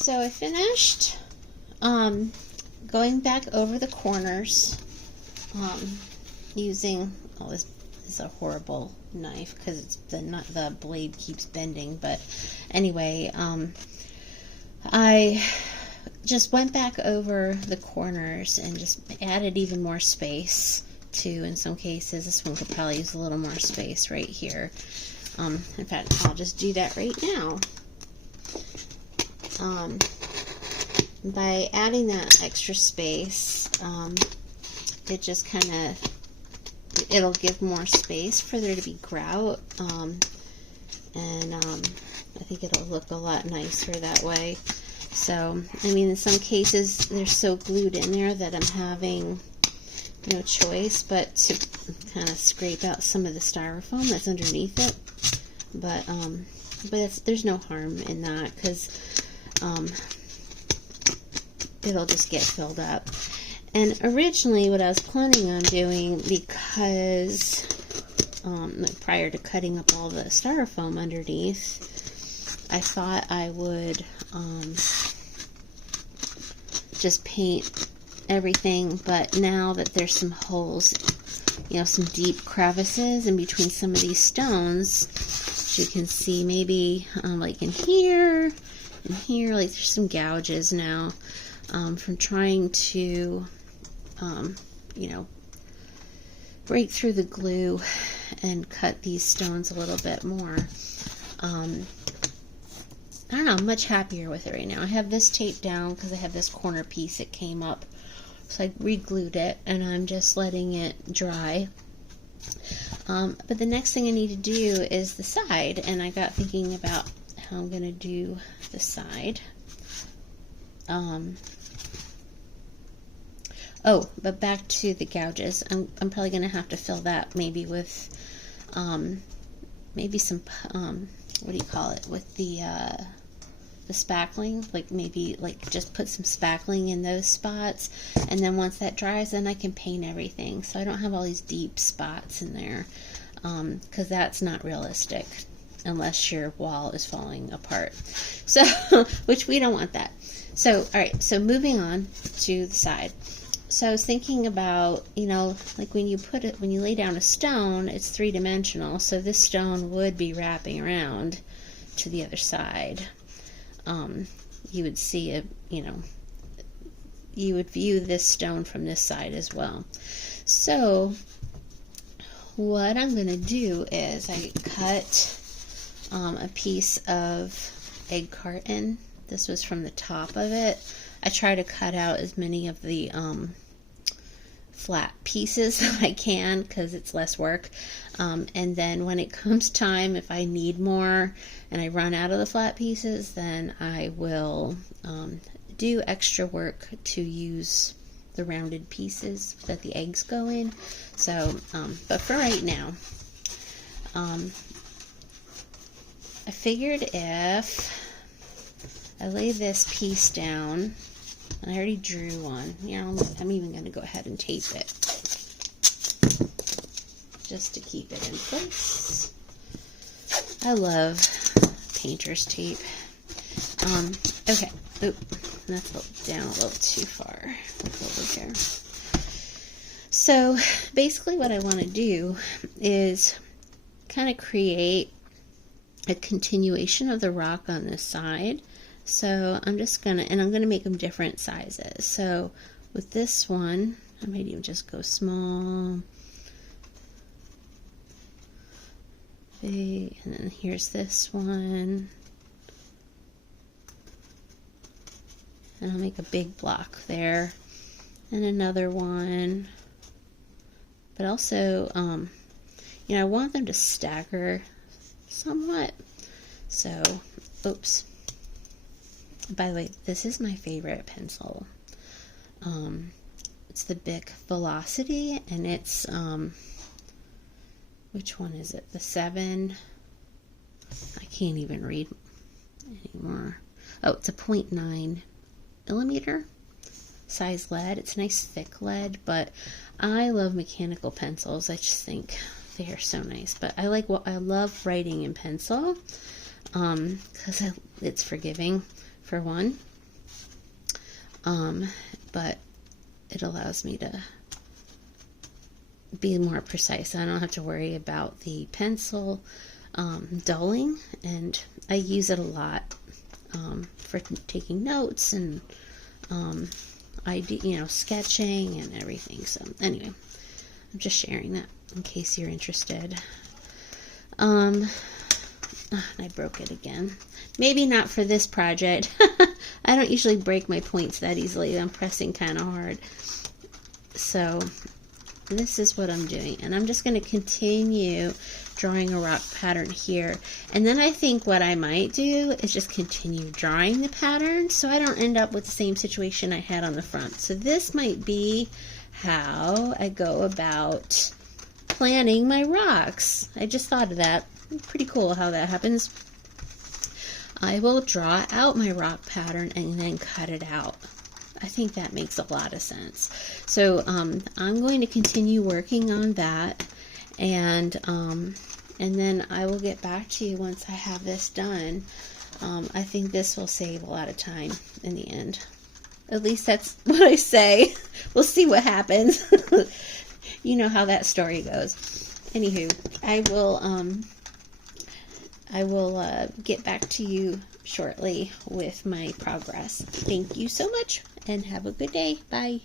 So I finished going back over the corners using, oh, this is a horrible knife because it's the blade keeps bending, but anyway, I just went back over the corners and just added even more space to, in some cases, this one could probably use a little more space right here. In fact, I'll just do that right now. By adding that extra space, it just kind of, it'll give more space for there to be grout, and I think it'll look a lot nicer that way. So, I mean, in some cases, they're so glued in there that I'm having no choice but to kind of scrape out some of the styrofoam that's underneath it. But there's no harm in that, because it'll just get filled up. And originally what I was planning on doing, because prior to cutting up all the styrofoam underneath, I thought I would just paint everything, but now that there's some holes, you know, some deep crevices in between some of these stones, as you can see, maybe like in here, like there's some gouges now from trying to, you know, break through the glue and cut these stones a little bit more. I don't know, I'm much happier with it right now. I have this taped down because I have this corner piece that came up. So I re-glued it, and I'm just letting it dry. But the next thing I need to do is the side, and I got thinking about how I'm going to do the side. Oh, but back to the gouges. I'm probably going to have to fill that maybe with maybe some, what do you call it, with the spackling, like maybe like just put some spackling in those spots, and then once that dries, then I can paint everything, so I don't have all these deep spots in there, because that's not realistic unless your wall is falling apart, so which we don't want that. So alright, so moving on to the side. So I was thinking about, you know, like when you lay down a stone, it's three-dimensional, so this stone would be wrapping around to the other side. You would see it, you know, you would view this stone from this side as well. So what I'm going to do is I cut a piece of egg carton. This was from the top of it. I try to cut out as many of the flat pieces that I can because it's less work. And then when it comes time, if I need more and I run out of the flat pieces, then I will do extra work to use the rounded pieces that the eggs go in. So, but for right now, I figured if I lay this piece down, and I already drew one, you know, I'm even going to go ahead and tape it just to keep it in place. I love painter's tape. Okay, oop, that's down a little too far over here. So basically what I want to do is kind of create a continuation of the rock on this side. So I'm just gonna, and I'm gonna make them different sizes. So with this one, I might even just go small, big, and then here's this one. And I'll make a big block there, and another one. But also, you know, I want them to stagger somewhat. So, oops. By the way, this is my favorite pencil. It's the Bic Velocity, and it's, which one is it? The 7, I can't even read anymore. Oh, it's a 0.9 millimeter size lead. It's a nice thick lead, but I love mechanical pencils. I just think they are so nice. But I love writing in pencil, because it's forgiving for one. But it allows me to be more precise. I don't have to worry about the pencil dulling, and I use it a lot for taking notes and sketching and everything. So anyway, I'm just sharing that in case you're interested. I broke it again. Maybe not for this project. I don't usually break my points that easily. I'm pressing kind of hard. So this is what I'm doing. And I'm just going to continue drawing a rock pattern here. And then I think what I might do is just continue drawing the pattern so I don't end up with the same situation I had on the front. So this might be how I go about planning my rocks. I just thought of that. Pretty cool how that happens. I will draw out my rock pattern and then cut it out. I think that makes a lot of sense. So I'm going to continue working on that, and then I will get back to you once I have this done. I think this will save a lot of time in the end. At least that's what I say. We'll see what happens. You know how that story goes. Anywho, I will get back to you shortly with my progress. Thank you so much, and have a good day. Bye.